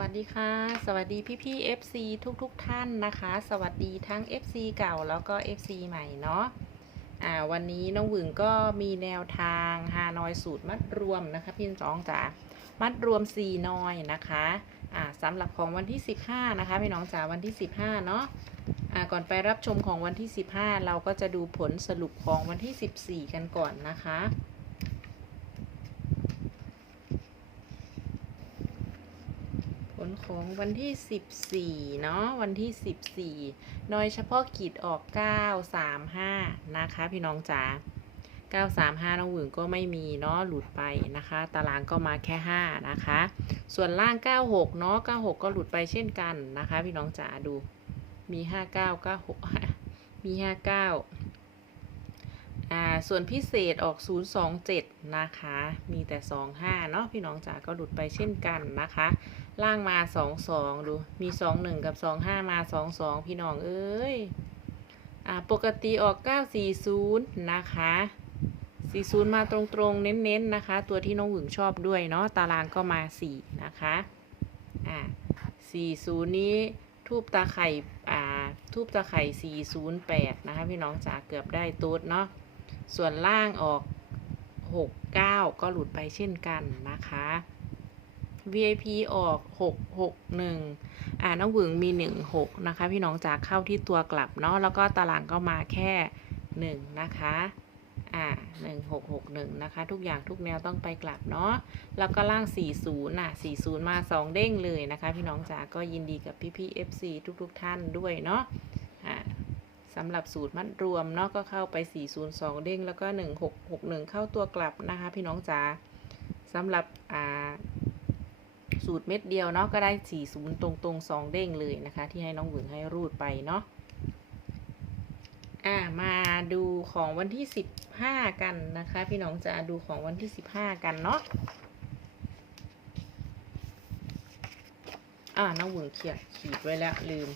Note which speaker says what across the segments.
Speaker 1: วัสดีค่ะ สวัสดีพี่พี่ FC ทุกทุกๆท่านนะคะ สวัสดีทั้ง FC เก่าแล้วก็ FC ใหม่เนาะอ่าวันนี้น้องหวึงก็มีแนวทางฮานอยสูตรมัดรวมนะคะพี่น้องจ๋ามัดรวม4นอยนะคะอ่าสำหรับของวันที่ 15 นะคะพี่น้องจ๋าวันที่ 15 เนาะอ่าก่อนไปรับชมของวันที่ 15 เราก็จะดูผลสรุปของวันที่ 14 กันก่อนนะคะ ลของวันที่ 14 เนาะวันที่ 14 โดยเฉพาะกิจออก 935 นะคะ พี่น้องจ๋า935 น้องหวึงก็ไม่มีเนาะหลุดไปนะคะ ตารางก็มาแค่ 5 นะคะ ส่วนล่าง 96 เนาะ96 ก็หลุดไปเช่นกันนะคะ พี่น้องจ๋าดูมี 59 96 มี 59 อ่า ส่วนพิเศษออก 027 นะคะ มีแต่ 25 เนาะพี่น้องจ๋าก็หลุดไปเช่นกันนะคะ ล่างมา22ดู มี21กับ25มา22พี่น้องเอ้ย อ่า ปกติออก940นย์นะคะ40มาตรงๆ เน้นๆนะคะ ตัวที่น้องหวึงชอบด้วยเนาะ ตารางก็มา4นะคะ อ่า40นี้ทูบตาไข่ อ่า ทูบตาไข่408นย์แปดนะคะ พี่น้องจ๋าเกือบได้ตุ๊ดเนาะ ส่วนล่างออก69ก็หลุดไปเช่นกันนะคะ VIP ออก 661 อ่าน้องหวึงมี 16 นะคะ พี่น้องจากเข้าที่ตัวกลับเนาะแล้วก็ตารางก็มาแค่ 1 นะคะอ่า1661 นะคะ ทุกอย่างทุกแนวต้องไปกลับเนาะแล้วก็ล่าง 40น่ะ40 มา 2 เด้งเลยนะคะ พี่น้องจ๋าก็ยินดีกับพี่พี่ FC ทุกๆทท่านด้วยเนาะอ่าสำหรับสูตรมัดรวมเนาะก็เข้าไป 402 เด้งแล้วก็ 1661 เข้าตัวกลับนะคะ พี่น้องจ๋าสำหรับอ่า สูตรเม็ดเดียวเนาะก็ได้ 40 ตรงตรงๆ2เด้งเลยนะคะ ที่ให้น้องหวึงให้รูดไปเนาะอ่ามาดูของวันที่ 15 กันนะคะ พี่น้องจะดูของวันที่ 15 กันเนาะอ่าน้องหวึงเขียนขีดไว้แล้วลืม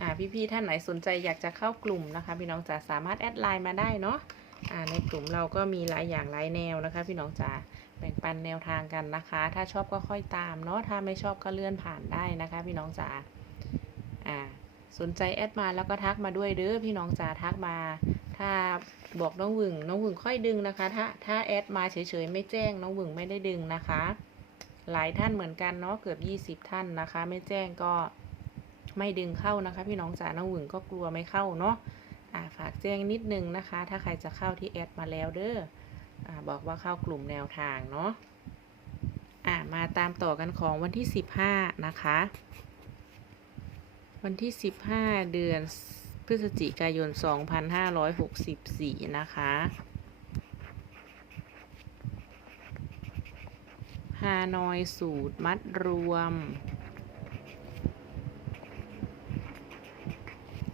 Speaker 1: อ่าพี่ๆท่านไหนสนใจอยากจะเข้ากลุ่มนะคะ พี่น้องจ๋าสามารถแอดไลน์มาได้เนาะอ่าในกลุ่มเราก็มีหลายอย่างหลายแนวนะคะ พี่น้องจ๋า บ่งปันแนวทางกันนะคะ ถ้าชอบก็ค่อยตามเนาะ ถ้าไม่ชอบก็เลื่อนผ่านได้นะคะ พี่น้องจ๋า อ่า สนใจแอดมาแล้วก็ทักมาด้วยเด้อพี่น้องจ๋าทักมา ถ้าบอกน้องหวึงน้องหวึงค่อยดึงนะคะ ถ้าถ้าแอดมาเฉยๆไม่แจ้งน้องหวึงไม่ได้ดึงนะคะ หลายท่านเหมือนกันเนาะเกือบ 20 ท่านนะคะ ไม่แจ้งก็ไม่ดึงเข้านะคะ พี่น้องจ๋าน้องหวึงก็กลัวไม่เข้าเนาะ อ่าฝากแจ้งนิดนึงนะคะ ถ้าใครจะเข้าที่แอดมาแล้วเด้อ อบอกว่าเข้ากลุ่มแนวทางเนาะอ่ามาตามต่อกันของวันที่ 15 นะคะ วันที่ 15 เดือนพฤศจิกายน 2564 นะคะฮานอยสูตรมัดรวม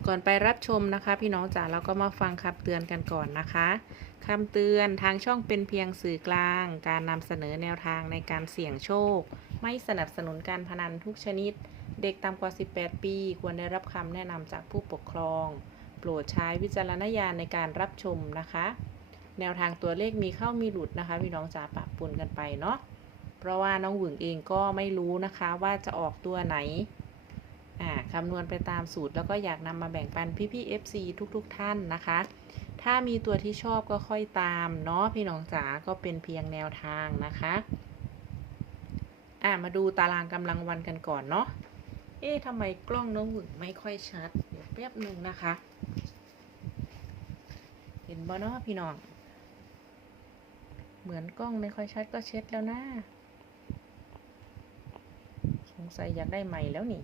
Speaker 1: ก่อนไปรับชมนะคะ พี่น้องจ๋าเราก็มาฟังคำเตือนกันก่อนนะคะ คำเตือนทางช่องเป็นเพียงสื่อกลาง การนำเสนอแนวทางในการเสี่ยงโชค ไม่สนับสนุนการพนันทุกชนิด เด็กต่ำกว่า 18 ปี ควรได้รับคำแนะนำจากผู้ปกครอง โปรดใช้วิจารณญาณในการรับชมนะคะ แนวทางตัวเลขมีเข้ามีหลุดนะคะ พี่น้องจ๋าปะปนกันไปเนาะเพราะว่าน้องหวึงเองก็ไม่รู้นะคะว่าจะออกตัวไหนคำนวณไปตามสูตรแล้วก็อยากนำมาแบ่งปันพี่ๆ FC ทุกๆ ท่านนะคะ ถ้ามีตัวที่ชอบก็ค่อยตามเนาะพี่น้องจ๋าก็เป็นเพียงแนวทางนะคะอ่ามาดูตารางกำลังวันกันก่อนเนาะเอ๊ะทำไมกล้องน้องหึงไม่ค่อยชัด เดี๋ยวแป๊บหนึ่งนะคะ เห็นบ่เนาะพี่น้อง เหมือนกล้องไม่ค่อยชัดก็เช็ดแล้วนะ สงสัยอยากได้ใหม่แล้วนี่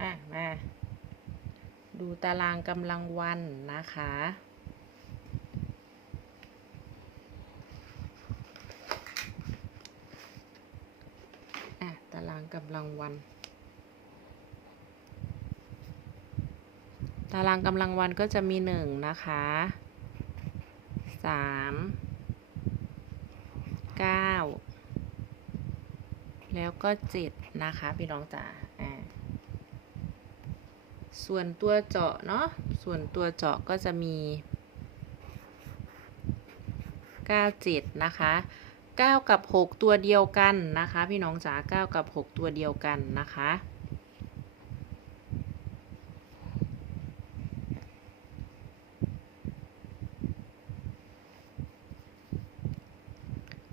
Speaker 1: อะ มา ดูตารางกำลังวันนะคะ อ่ะตารางกำลังวันตารางกำลังวันก็จะมีหนึ่งนะคะสามเก้าแล้วก็เจ็ดนะคะ พี่น้องจ๋าอ่าส่วนตัวเจาะเนาะ ส่วนตัวเจาะก็จะมี 97 นะคะ 9 กับ 6 ตัวเดียวกันนะคะ พี่น้องจ๋า9 กับ 6 ตัวเดียวกันนะคะ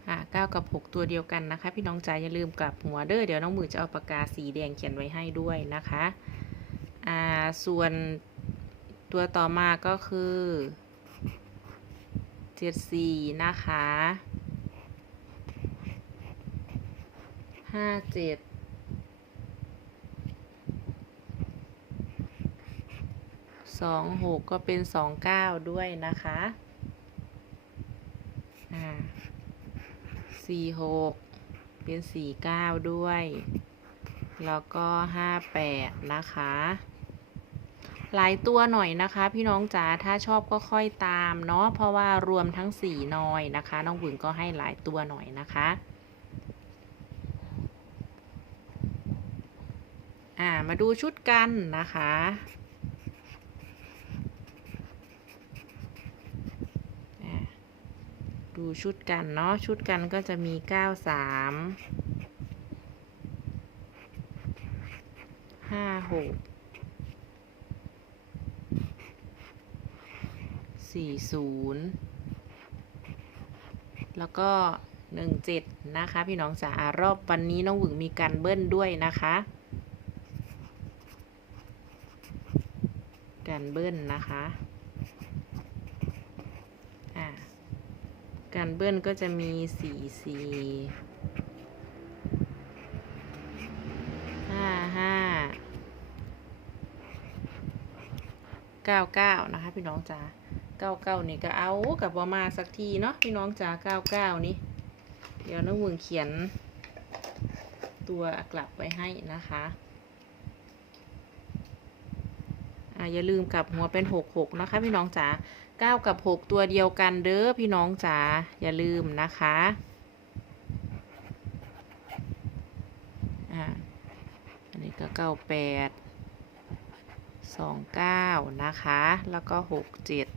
Speaker 1: ค่ะ9 กับ 6 ตัวเดียวกันนะคะ พี่น้องจ๋าอย่าลืมกลับหัวเด้อเดี๋ยวน้องมือจะเอาปากกาสีแดงเขียนไว้ให้ด้วยนะคะอ่าส่วนตัวต่อมาก็คือ 74 นะคะ 57 26ก็เป็น29ด้วยนะคะอ่าสี่หกเป็นสี่เก้าด้วย แล้วก็ห้าแปดนะคะ หลายตัวหน่อยนะคะ พี่น้องจ๋าถ้าชอบก็ค่อยตามเนาะเพราะว่ารวมทั้งสี่นอยนะคะ น้องบุญก็ให้หลายตัวหน่อยนะคะ อ่ามาดูชุดกันนะคะ ดูชุดกันเนาะ ชุดกันก็จะมี 93 56 40 แล้วก็ 17 นะคะ พี่น้องจ๋ารอบวันนี้น้องหวึงมีการเบิ้ลด้วยนะคะ การเบิ้ลนะคะอ่าการเบิ้ลก็จะมีสี่สี่ห้าห้าเก้าเก้านะคะพี่น้องจ๋าเก้าเก้านี่ก็เอากับว่ามาสักทีเนาะพี่น้องจ๋าเก้าเก้านี่เดี๋ยวน้องมึงเขียนตัวกลับไว้ให้นะคะ อ่าอย่าลืมกลับหัวเป็นหกหกนะคะ พี่น้องจ๋า9กับ6ตัวเดียวกันเด้อพี่น้องจ๋าอย่าลืมนะคะอ่าอันนี้ก็98 29นะคะ แล้วก็67โ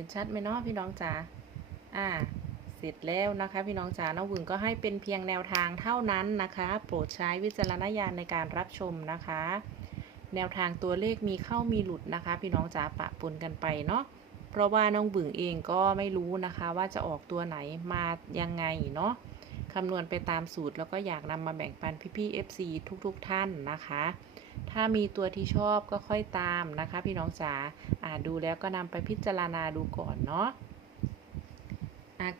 Speaker 1: ห็นชัดไหมเนาะพี่น้องจ๋าอ่า เสร็จแล้วนะคะ พี่น้องจ๋าน้องหวึงก็ให้เป็นเพียงแนวทางเท่านั้นนะคะ โปรดใช้วิจารณญาณในการรับชมนะคะ แนวทางตัวเลขมีเข้ามีหลุดนะคะ พี่น้องจ๋าปะปนกันไปเนาะเพราะว่าน้องบึงเองก็ไม่รู้นะคะ ว่าจะออกตัวไหนมายังไงเนาะคำนวณไปตามสูตรแล้วก็อยากนำมาแบ่งปันพี่ๆ FC ทุกๆ ท่านนะคะ ถ้ามีตัวที่ชอบก็ค่อยตามนะคะ พี่น้องจ๋าอ่าดูแล้วก็นำไปพิจารณาดูก่อนเนาะ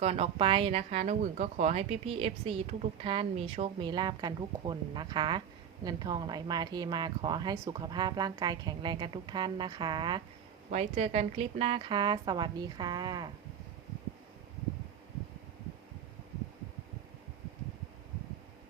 Speaker 1: ก่อนออกไปนะคะน้องหวึงก็ขอให้พี่ๆ FC ทุกๆทท่านมีโชค มีลาบกันทุกคนนะคะ เงินทองไหลมาเทมาขอให้สุขภาพร่างกายแข็งแรงกันทุกท่านนะคะ ไว้เจอกันคลิปหน้าค่ะ สวัสดีค่ะ